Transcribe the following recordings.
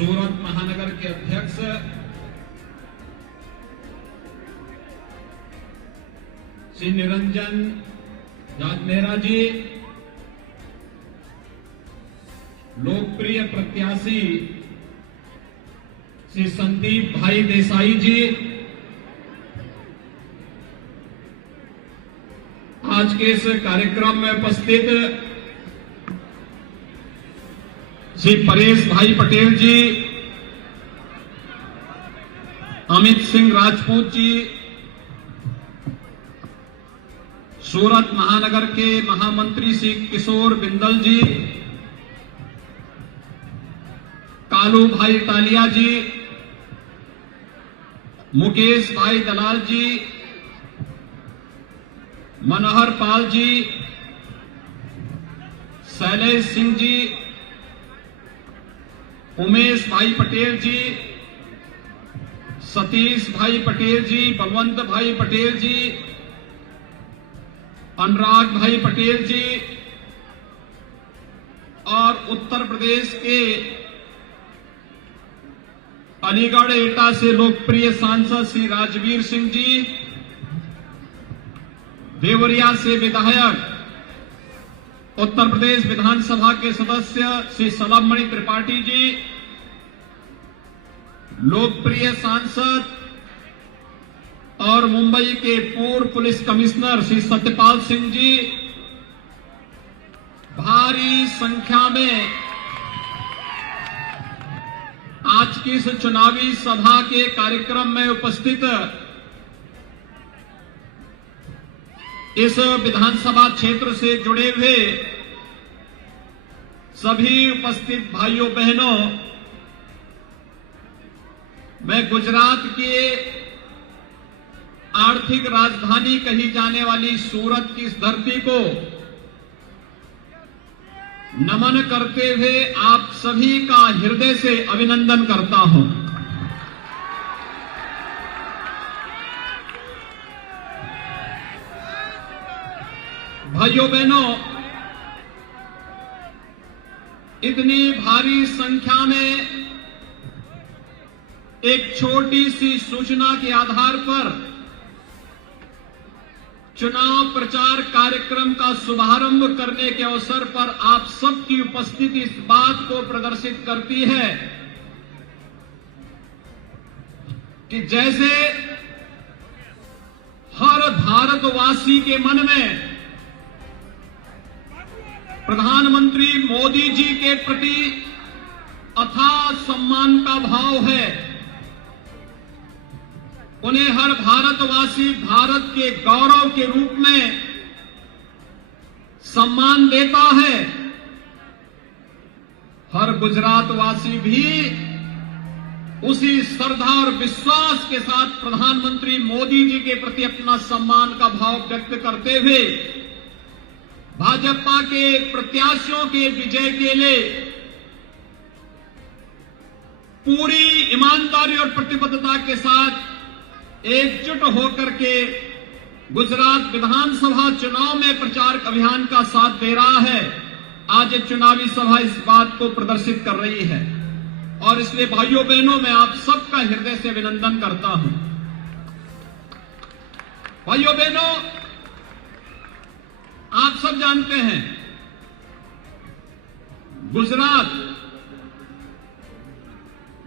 सूरत महानगर के अध्यक्ष श्री निरंजन जागनेरा जी, लोकप्रिय प्रत्याशी श्री संदीप भाई देसाई जी, आज के इस कार्यक्रम में उपस्थित श्री परेश भाई पटेल जी, अमित सिंह राजपूत जी, सूरत महानगर के महामंत्री श्री किशोर बिंदल जी, कालू भाई टालिया जी, मुकेश भाई दलाल जी, मनोहर पाल जी, शैलेश सिंह जी, उमेश भाई पटेल जी, सतीश भाई पटेल जी, बलवंत भाई पटेल जी, अनुराग भाई पटेल जी और उत्तर प्रदेश के अलीगढ़ एटा से लोकप्रिय सांसद श्री राजवीर सिंह जी, देवरिया से विधायक उत्तर प्रदेश विधानसभा के सदस्य श्री सलभमणि त्रिपाठी जी, लोकप्रिय सांसद और मुंबई के पूर्व पुलिस कमिश्नर श्री सत्यपाल सिंह जी, भारी संख्या में आज की इस चुनावी सभा के कार्यक्रम में उपस्थित इस विधानसभा क्षेत्र से जुड़े हुए सभी उपस्थित भाइयों बहनों, मैं गुजरात के आर्थिक राजधानी कही जाने वाली सूरत की इस धरती को नमन करते हुए आप सभी का हृदय से अभिनंदन करता हूं। भाइयों बहनों, इतनी भारी संख्या में एक छोटी सी सूचना के आधार पर चुनाव प्रचार कार्यक्रम का शुभारंभ करने के अवसर पर आप सबकी उपस्थिति इस बात को प्रदर्शित करती है कि जैसे हर भारतवासी के मन में प्रधानमंत्री मोदी जी के प्रति अथाह सम्मान का भाव है, उन्हें हर भारतवासी भारत के गौरव के रूप में सम्मान देता है, हर गुजरातवासी भी उसी श्रद्धा और विश्वास के साथ प्रधानमंत्री मोदी जी के प्रति अपना सम्मान का भाव व्यक्त करते हुए भाजपा के प्रत्याशियों के विजय के लिए पूरी ईमानदारी और प्रतिबद्धता के साथ एकजुट होकर के गुजरात विधानसभा चुनाव में प्रचार अभियान का साथ दे रहा है। आज एक चुनावी सभा इस बात को प्रदर्शित कर रही है और इसलिए भाइयों बहनों, मैं आप सबका हृदय से अभिनंदन करता हूं। भाइयों बहनों, आप सब जानते हैं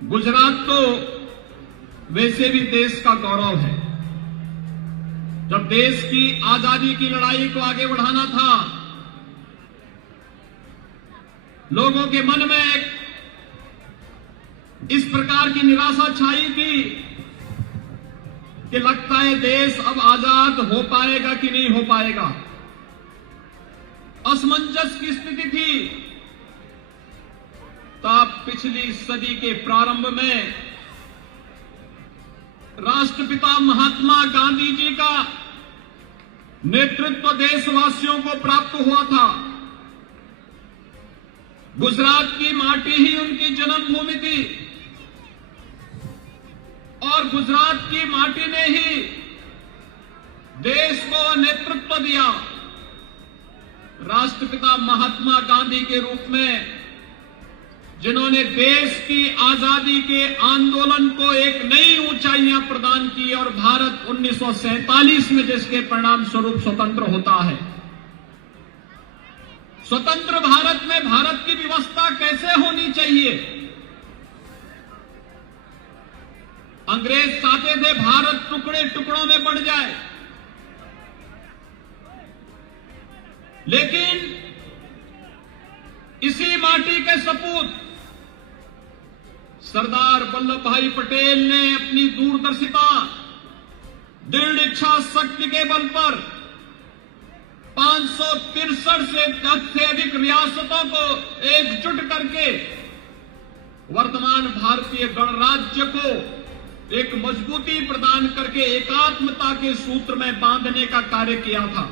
गुजरात तो वैसे भी देश का गौरव है। जब देश की आजादी की लड़ाई को आगे बढ़ाना था, लोगों के मन में इस प्रकार की निराशा छाई थी कि लगता है देश अब आजाद हो पाएगा कि नहीं हो पाएगा। असमंजस की स्थिति थी। तब पिछली सदी के प्रारंभ में राष्ट्रपिता महात्मा गांधी जी का नेतृत्व देशवासियों को प्राप्त हुआ था। गुजरात की माटी ही उनकी जन्मभूमि थी और गुजरात की माटी ने ही देश को नेतृत्व दिया। राष्ट्रपिता महात्मा गांधी के रूप में जिन्होंने देश की आजादी के आंदोलन को एक नई ऊंचाइयां प्रदान की और भारत 1947 में जिसके परिणाम स्वरूप स्वतंत्र होता है। स्वतंत्र भारत में भारत की व्यवस्था कैसे होनी चाहिए? अंग्रेज चाहते थे भारत टुकड़े टुकड़ों में बढ़ जाए, लेकिन इसी माटी के सपूत सरदार वल्लभ भाई पटेल ने अपनी दूरदर्शिता, दृढ़ इच्छा शक्ति के बल पर 563 से अधिक रियासतों को एकजुट करके वर्तमान भारतीय गणराज्य को एक मजबूती प्रदान करके एकात्मता के सूत्र में बांधने का कार्य किया था।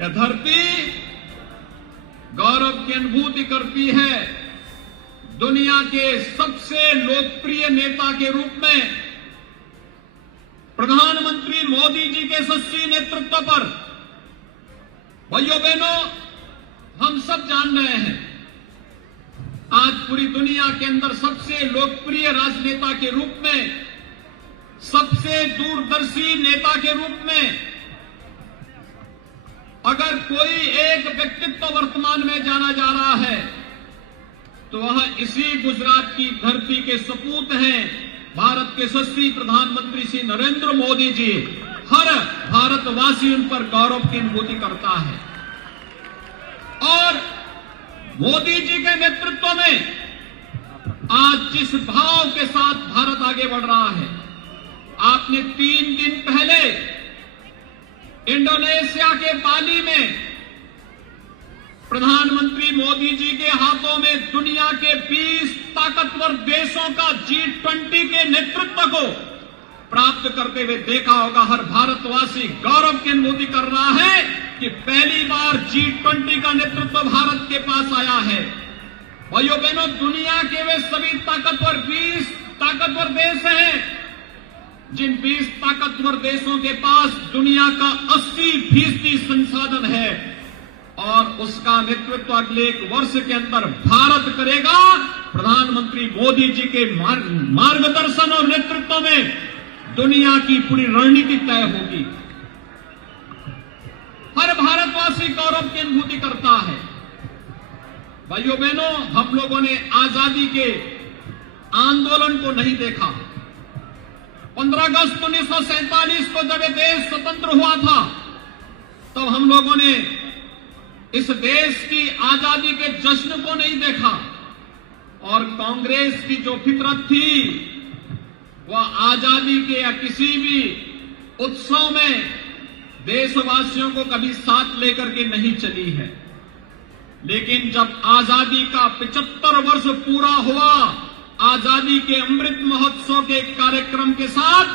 यह धरती गौरव की अनुभूति करती है। दुनिया के सबसे लोकप्रिय नेता के रूप में प्रधानमंत्री मोदी जी के यशस्वी नेतृत्व पर, भाइयों बहनों, हम सब जान रहे हैं, आज पूरी दुनिया के अंदर सबसे लोकप्रिय राजनेता के रूप में, सबसे दूरदर्शी नेता के रूप में अगर कोई एक व्यक्तित्व वर्तमान में जाना जा रहा है तो वह इसी गुजरात की धरती के सपूत हैं, भारत के यशस्वी प्रधानमंत्री श्री नरेंद्र मोदी जी। हर भारतवासी उन पर गौरव की अनुभूति करता है और मोदी जी के नेतृत्व में आज जिस भाव के साथ भारत आगे बढ़ रहा है, आपने 3 दिन पहले इंडोनेशिया के बाली में प्रधानमंत्री मोदी जी के हाथों में दुनिया के 20 ताकतवर देशों का G20 के नेतृत्व को प्राप्त करते हुए देखा होगा। हर भारतवासी गौरव की अनुभूति कर रहा है कि पहली बार G20 का नेतृत्व भारत के पास आया है। भाइयों बहनों, दुनिया के वे सभी ताकतवर 20 ताकतवर देश हैं, जिन 20 ताकतवर देशों के पास दुनिया का 80% संसाधन है और उसका नेतृत्व अगले 1 वर्ष के अंदर भारत करेगा। प्रधानमंत्री मोदी जी के मार्गदर्शन और नेतृत्व में दुनिया की पूरी रणनीति तय होगी। हर भारतवासी गौरव की अनुभूति करता है। भाइयों बहनों, हम लोगों ने आजादी के आंदोलन को नहीं देखा। 15 अगस्त 1947 को जब ये देश स्वतंत्र हुआ था, तब हम लोगों ने इस देश की आजादी के जश्न को नहीं देखा और कांग्रेस की जो फितरत थी वह आजादी के या किसी भी उत्सव में देशवासियों को कभी साथ लेकर के नहीं चली है। लेकिन जब आजादी का 75 वर्ष पूरा हुआ, आजादी के अमृत महोत्सव के कार्यक्रम के साथ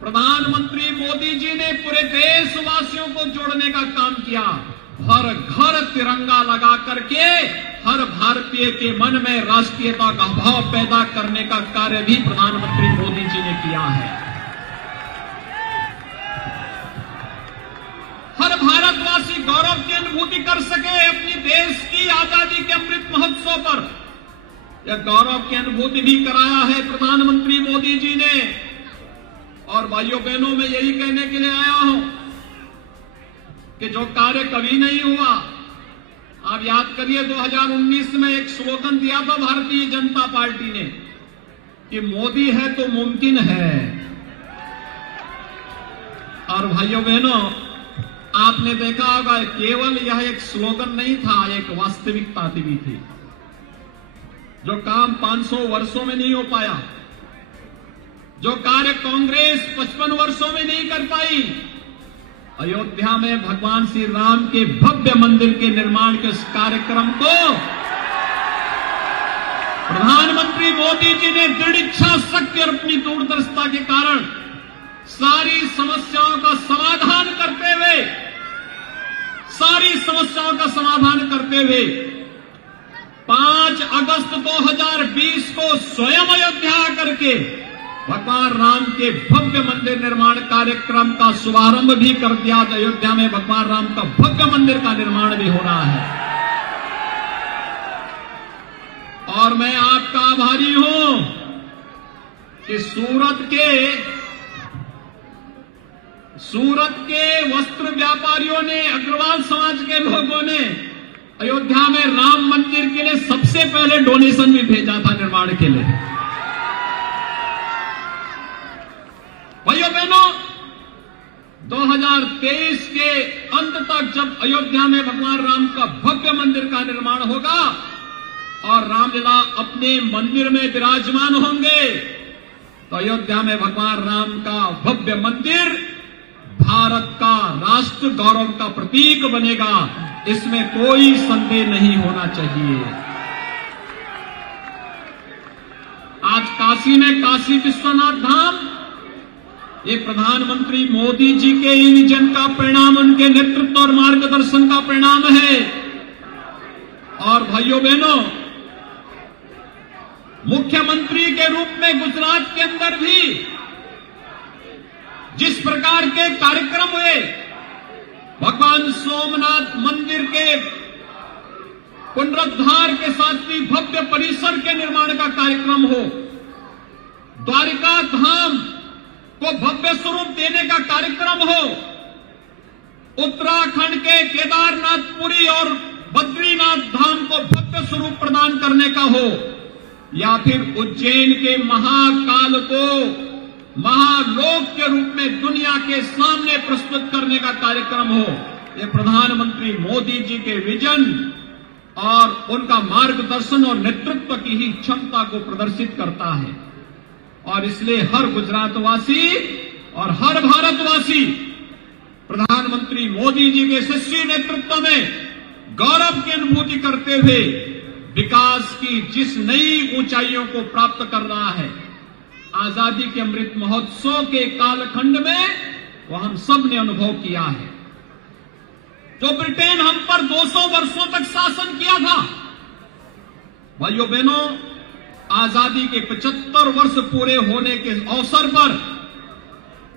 प्रधानमंत्री मोदी जी ने पूरे देशवासियों को जोड़ने का काम किया। हर घर तिरंगा लगा करके हर भारतीय के मन में राष्ट्रीयता का भाव पैदा करने का कार्य भी प्रधानमंत्री मोदी जी ने किया है। हर भारतवासी गौरव की अनुभूति कर सके अपनी देश की आजादी के अमृत महोत्सव पर। यह गौरव की अनुभूति भी कराया है प्रधानमंत्री मोदी जी ने। और भाइयों बहनों, मैं यही कहने के लिए आया हूं कि जो कार्य कभी नहीं हुआ, आप याद करिए 2019 में एक स्लोगन दिया था भारतीय जनता पार्टी ने कि मोदी है तो मुमकिन है। और भाइयों बहनों, आपने देखा होगा केवल यह एक स्लोगन नहीं था, एक वास्तविकता भी थी। जो काम 500 वर्षों में नहीं हो पाया, जो कार्य कांग्रेस 55 वर्षों में नहीं कर पाई, अयोध्या में भगवान श्री राम के भव्य मंदिर के निर्माण के इस कार्यक्रम को प्रधानमंत्री मोदी जी ने दृढ़ इच्छा शक्ति और अपनी दूरदर्शिता के कारण सारी समस्याओं का समाधान करते हुए 5 अगस्त 2020 को स्वयं अयोध्या करके भगवान राम के भव्य मंदिर निर्माण कार्यक्रम का शुभारंभ भी कर दिया। अयोध्या में भगवान राम का भव्य मंदिर का निर्माण भी हो रहा है। और मैं आपका आभारी हूं कि सूरत के वस्त्र व्यापारियों ने, अग्रवाल समाज के लोगों ने अयोध्या में राम मंदिर के लिए सबसे पहले डोनेशन भी भेजा था निर्माण के लिए। भाइयों बहनों, 2023 के अंत तक जब अयोध्या में भगवान राम का भव्य मंदिर का निर्माण होगा और रामलला अपने मंदिर में विराजमान होंगे, तो अयोध्या में भगवान राम का भव्य मंदिर भारत का राष्ट्र गौरव का प्रतीक बनेगा। इसमें कोई संदेह नहीं होना चाहिए। आज काशी में काशी विश्वनाथ धाम, ये प्रधानमंत्री मोदी जी के ही विजन का परिणाम, उनके नेतृत्व और मार्गदर्शन का परिणाम है। और भाइयों बहनों, मुख्यमंत्री के रूप में गुजरात के अंदर भी जिस प्रकार के कार्यक्रम हुए, भगवान सोमनाथ मंदिर के पुनरुद्धार के साथ भी भव्य परिसर के निर्माण का कार्यक्रम हो, द्वारिका धाम को भव्य स्वरूप देने का कार्यक्रम हो, उत्तराखंड के केदारनाथपुरी और बद्रीनाथ धाम को भव्य स्वरूप प्रदान करने का हो, या फिर उज्जैन के महाकाल को महालोक के रूप में दुनिया के सामने प्रस्तुत करने का कार्यक्रम हो, ये प्रधानमंत्री मोदी जी के विजन और उनका मार्गदर्शन और नेतृत्व की ही क्षमता को प्रदर्शित करता है। और इसलिए हर गुजरातवासी और हर भारतवासी प्रधानमंत्री मोदी जी के यशस्वी नेतृत्व में गौरव की अनुभूति करते हुए विकास की जिस नई ऊंचाइयों को प्राप्त कर रहा है, आजादी के अमृत महोत्सव के कालखंड में वो हम सब ने अनुभव किया है। जो ब्रिटेन हम पर 200 वर्षों तक शासन किया था, भाइयों बहनों, आजादी के 75 वर्ष पूरे होने के अवसर पर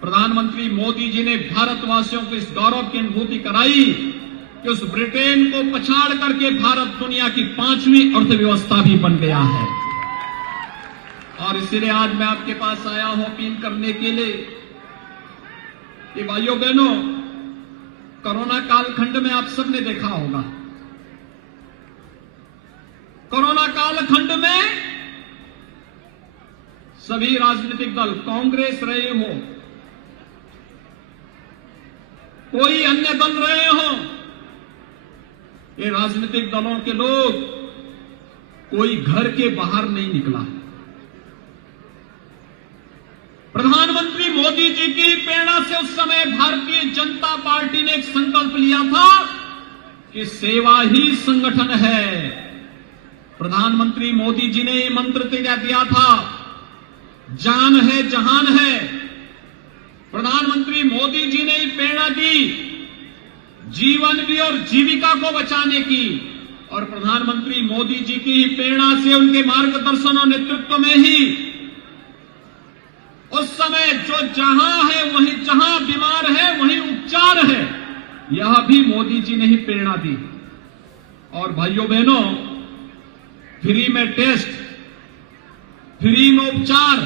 प्रधानमंत्री मोदी जी ने भारतवासियों को इस गौरव की अनुभूति कराई कि उस ब्रिटेन को पछाड़ करके भारत दुनिया की 5वीं अर्थव्यवस्था भी बन गया है। और इसीलिए आज मैं आपके पास आया हूं अपील करने के लिए कि भाइयों बहनों, कोरोना कालखंड में आप सबने देखा होगा, कोरोना कालखंड में सभी राजनीतिक दल, कांग्रेस रहे हो, कोई अन्य दल रहे हो, ये राजनीतिक दलों के लोग कोई घर के बाहर नहीं निकला। प्रधानमंत्री मोदी जी की प्रेरणा से उस समय भारतीय जनता पार्टी ने एक संकल्प लिया था कि सेवा ही संगठन है। प्रधानमंत्री मोदी जी ने ये मंत्र दिया था, जान है जहान है। प्रधानमंत्री मोदी जी ने प्रेरणा दी जीवन भी और जीविका को बचाने की, और प्रधानमंत्री मोदी जी की प्रेरणा से, उनके मार्गदर्शन और नेतृत्व में ही उस समय जो जहां है वहीं, जहां बीमार है वहीं उपचार है, यह भी मोदी जी ने ही प्रेरणा दी। और भाइयों बहनों, फ्री में टेस्ट, फ्री में उपचार,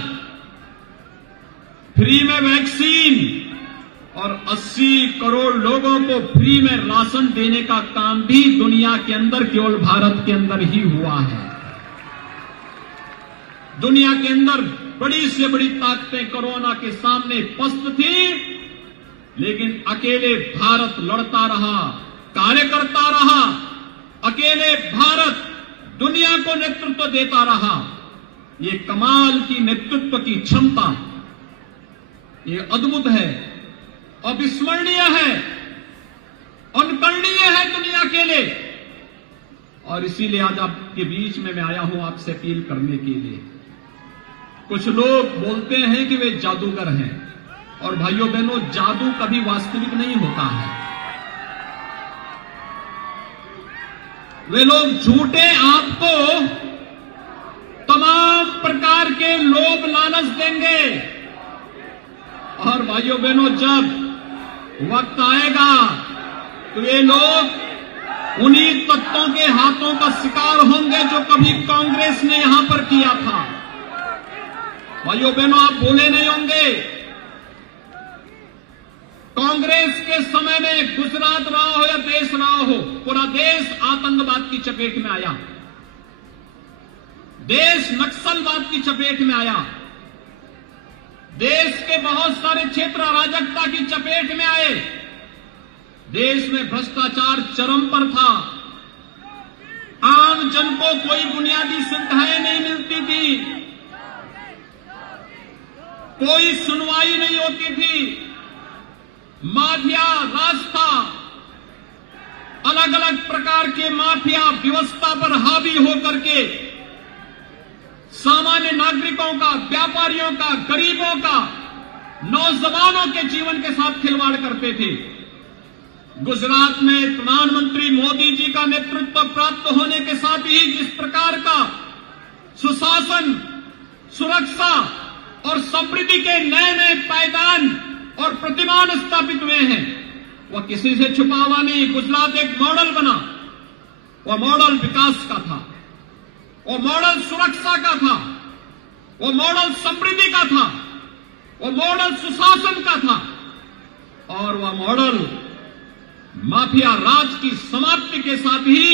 फ्री में वैक्सीन और 80 करोड़ लोगों को फ्री में राशन देने का काम भी दुनिया के अंदर, केवल भारत के अंदर ही हुआ है। दुनिया के अंदर बड़ी से बड़ी ताकतें कोरोना के सामने पस्त थी, लेकिन अकेले भारत लड़ता रहा, कार्य करता रहा। अकेले भारत दुनिया को नेतृत्व देता रहा। ये कमाल की नेतृत्व की क्षमता, ये अद्भुत है, अविस्मरणीय है, अनुकरणीय है दुनिया के लिए। और इसीलिए आज आपके बीच में मैं आया हूं आपसे अपील करने के लिए। कुछ लोग बोलते हैं कि वे जादूगर हैं, और भाइयों बहनों, जादू कभी वास्तविक नहीं होता है। वे लोग झूठे आपको तमाम प्रकार के लोभ लालच देंगे, और भाइयों बहनों, जब वक्त आएगा तो ये लोग उन्हीं तत्वों के हाथों का शिकार होंगे जो कभी कांग्रेस ने यहां पर किया था। भाइयों बहनों, आप भूले नहीं होंगे, कांग्रेस के समय में गुजरात रहा हो या देश रहा हो, पूरा देश आतंकवाद की चपेट में आया, देश नक्सलवाद की चपेट में आया, देश के बहुत सारे क्षेत्र अराजकता की चपेट में आए, देश में भ्रष्टाचार चरम पर था, आम जन को कोई बुनियादी सुविधाएं नहीं मिलती थी, कोई सुनवाई नहीं होती थी, माफिया राज था, अलग अलग प्रकार के माफिया व्यवस्था पर हावी होकर के सामान्य नागरिकों का, व्यापारियों का, गरीबों का, नौजवानों के जीवन के साथ खिलवाड़ करते थे। गुजरात में प्रधानमंत्री मोदी जी का नेतृत्व प्राप्त होने के साथ ही जिस प्रकार का सुशासन, सुरक्षा और समृद्धि के नए नए पायदान और प्रतिमान स्थापित हुए हैं, वह किसी से छुपा हुआ नहीं। गुजरात एक मॉडल बना, वह मॉडल विकास का था, वो मॉडल सुरक्षा का था, वो मॉडल समृद्धि का था, वो मॉडल सुशासन का था, और वह मॉडल माफिया राज की समाप्ति के साथ ही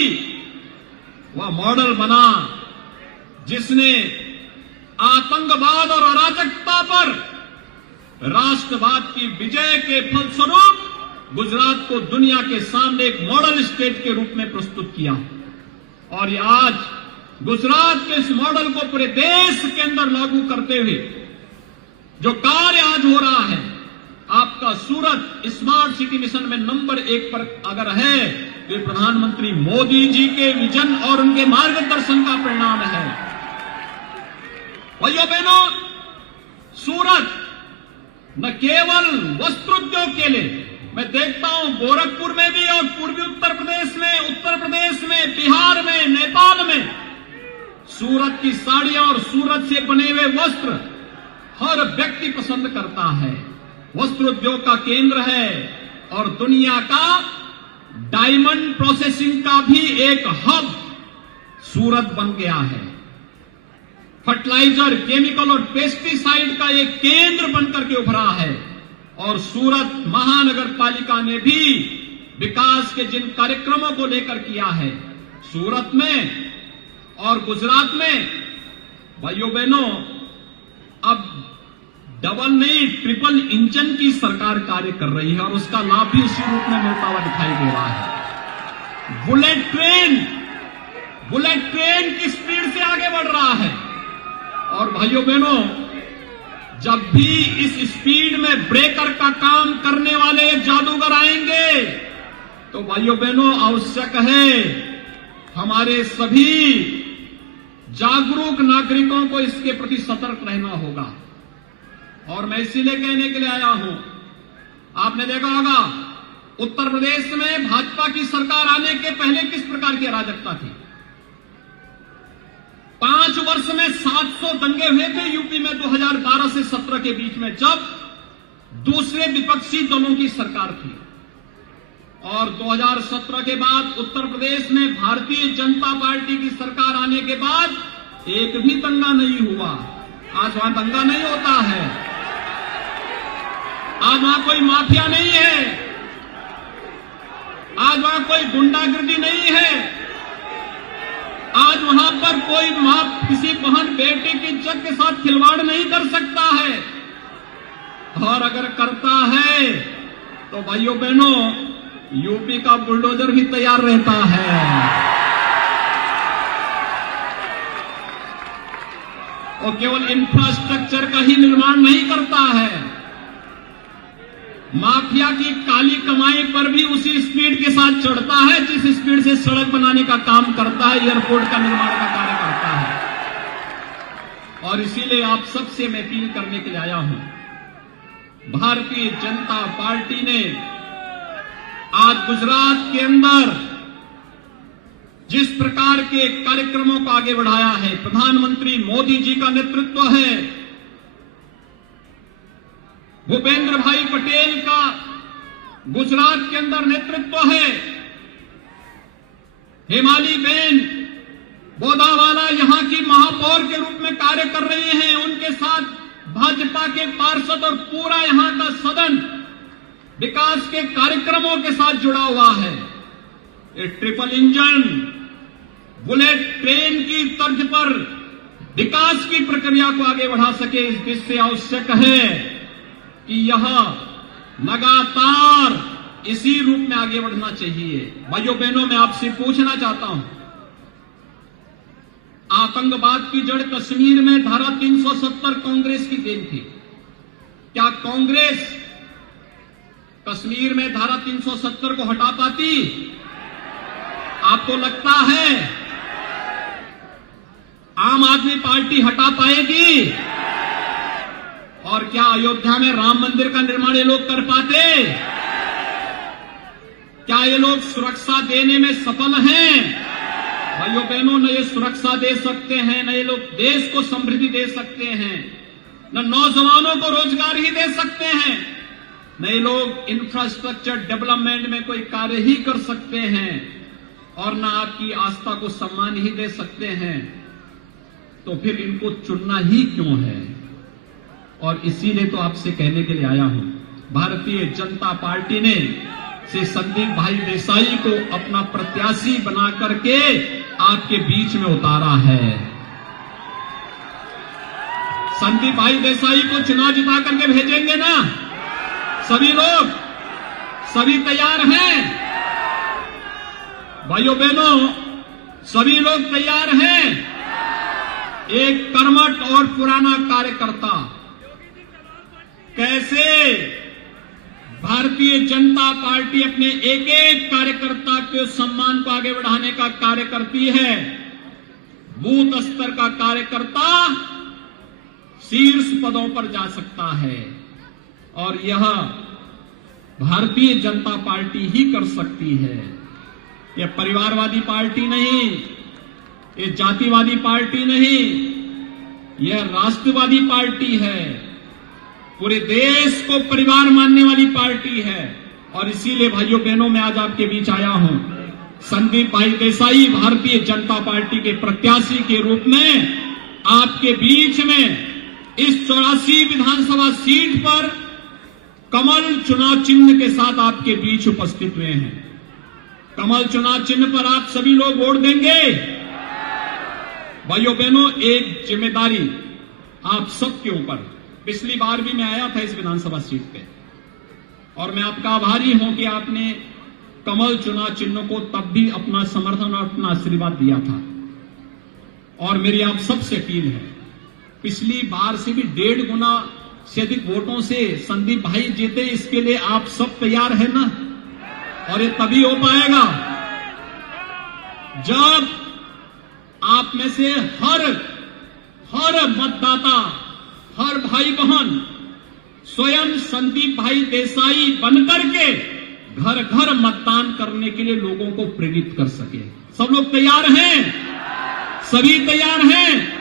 वह मॉडल बना जिसने आतंकवाद और अराजकता पर राष्ट्रवाद की विजय के फलस्वरूप गुजरात को दुनिया के सामने एक मॉडल स्टेट के रूप में प्रस्तुत किया। और ये आज गुजरात के इस मॉडल को पूरे देश के अंदर लागू करते हुए जो कार्य आज हो रहा है, आपका सूरत स्मार्ट सिटी मिशन में नंबर 1 पर अगर है तो ये प्रधानमंत्री मोदी जी के विजन और उनके मार्गदर्शन का परिणाम है। भाइयों बहनों, सूरत न केवल वस्त्रोद्योग के लिए, मैं देखता हूं गोरखपुर में भी और पूर्वी उत्तर प्रदेश में, बिहार में, नेपाल में सूरत की साड़ियां और सूरत से बने हुए वस्त्र हर व्यक्ति पसंद करता है। वस्त्रोद्योग का केंद्र है और दुनिया का डायमंड प्रोसेसिंग का भी एक हब सूरत बन गया है। फर्टिलाइजर, केमिकल और पेस्टिसाइड का एक केंद्र बनकर के उभरा है। और सूरत महानगर पालिका ने भी विकास के जिन कार्यक्रमों को लेकर किया है, सूरत में और गुजरात में, भाइयों बहनों, अब डबल नहीं ट्रिपल इंजन की सरकार कार्य कर रही है और उसका लाभ भी उसी रूप में मिलता हुआ दिखाई दे रहा है। बुलेट ट्रेन की स्पीड से आगे बढ़ रहा है। और भाइयों बहनों, जब भी इस स्पीड में ब्रेकर का काम करने वाले जादूगर आएंगे तो भाइयों बहनों आवश्यक है हमारे सभी जागरूक नागरिकों को इसके प्रति सतर्क रहना होगा। और मैं इसीलिए कहने के लिए आया हूं, आपने देखा होगा उत्तर प्रदेश में भाजपा की सरकार आने के पहले किस प्रकार की अराजकता थी। 5 वर्ष में 700 दंगे हुए थे यूपी में 2012 से 17 के बीच में, जब दूसरे विपक्षी दलों की सरकार थी। और 2017 के बाद उत्तर प्रदेश में भारतीय जनता पार्टी की सरकार आने के बाद एक भी दंगा नहीं हुआ। आज वहां दंगा नहीं होता है, आज वहां कोई माफिया नहीं है, आज वहां कोई गुंडागर्दी नहीं है, आज वहां पर कोई मां किसी बहन बेटे की इज्जत के साथ खिलवाड़ नहीं कर सकता है। और अगर करता है तो भाइयों बहनों यूपी का बुलडोजर भी तैयार रहता है। और केवल इंफ्रास्ट्रक्चर का ही निर्माण नहीं करता है, माफिया की काली कमाई पर भी उसी स्पीड के साथ चढ़ता है जिस स्पीड से सड़क बनाने का काम करता है, एयरपोर्ट का निर्माण का कार्य करता है। और इसीलिए आप सबसे मैं अपील करने के लिए आया हूं, भारतीय जनता पार्टी ने आज गुजरात के अंदर जिस प्रकार के कार्यक्रमों को आगे बढ़ाया है, प्रधानमंत्री मोदी जी का नेतृत्व है, भूपेंद्र भाई पटेल का गुजरात के अंदर नेतृत्व है, हेमाली बेन बोदावाला यहां की महापौर के रूप में कार्य कर रही हैं। उनके साथ भाजपा के पार्षद और पूरा यहां का सदन विकास के कार्यक्रमों के साथ जुड़ा हुआ है। ये ट्रिपल इंजन बुलेट ट्रेन की तर्ज पर विकास की प्रक्रिया को आगे बढ़ा सके, इस दृष्टि आवश्यक है कि यह लगातार इसी रूप में आगे बढ़ना चाहिए। भाइयों बहनों, मैं आपसे पूछना चाहता हूं, आतंकवाद की जड़ कश्मीर में धारा 370 कांग्रेस की देन थी। क्या कांग्रेस कश्मीर में धारा 370 को हटा पाती? आपको लगता है आम आदमी पार्टी हटा पाएगी? और क्या अयोध्या में राम मंदिर का निर्माण ये लोग कर पाते? क्या ये लोग सुरक्षा देने में सफल हैं? भाइयों बहनों, न ये सुरक्षा दे सकते हैं, न ये लोग देश को समृद्धि दे सकते हैं, न नौजवानों को रोजगार ही दे सकते हैं, न ये लोग इंफ्रास्ट्रक्चर डेवलपमेंट में कोई कार्य ही कर सकते हैं, और न आपकी आस्था को सम्मान ही दे सकते हैं। तो फिर इनको चुनना ही क्यों है? और इसीलिए तो आपसे कहने के लिए आया हूं, भारतीय जनता पार्टी ने श्री संदीप भाई देसाई को अपना प्रत्याशी बना करके आपके बीच में उतारा है। संदीप भाई देसाई को चुनाव जिता करके भेजेंगे ना? सभी लोग, सभी तैयार हैं? भाइयों बहनों, सभी लोग तैयार हैं? एक कर्मठ और पुराना कार्यकर्ता कैसे भारतीय जनता पार्टी अपने एक एक कार्यकर्ता के सम्मान को आगे बढ़ाने का कार्य करती है। बूथ स्तर का कार्यकर्ता शीर्ष पदों पर जा सकता है, और यह भारतीय जनता पार्टी ही कर सकती है। यह परिवारवादी पार्टी नहीं, ये जातिवादी पार्टी नहीं, यह राष्ट्रवादी पार्टी है, पूरे देश को परिवार मानने वाली पार्टी है। और इसीलिए भाइयों बहनों, मैं आज आपके बीच आया हूं। संदीप भाई देसाई भारतीय जनता पार्टी के प्रत्याशी के रूप में आपके बीच में इस 84 विधानसभा सीट पर कमल चुनाव चिन्ह के साथ आपके बीच उपस्थित हुए हैं। कमल चुनाव चिन्ह पर आप सभी लोग वोट देंगे। भाइयों बहनों, एक जिम्मेदारी आप सबके ऊपर, पिछली बार भी मैं आया था इस विधानसभा सीट पे, और मैं आपका आभारी हूं कि आपने कमल चुनाव चिन्ह को तब भी अपना समर्थन और अपना आशीर्वाद दिया था। और मेरी आप सबसे अपील है, पिछली बार से भी 1.5 गुना से अधिक वोटों से संदीप भाई जीते, इसके लिए आप सब तैयार हैं ना? और ये तभी हो पाएगा जब आप में से हर मतदाता, हर भाई बहन स्वयं संदीप भाई देसाई बनकर के घर घर मतदान करने के लिए लोगों को प्रेरित कर सके। सब लोग तैयार हैं? सभी तैयार हैं?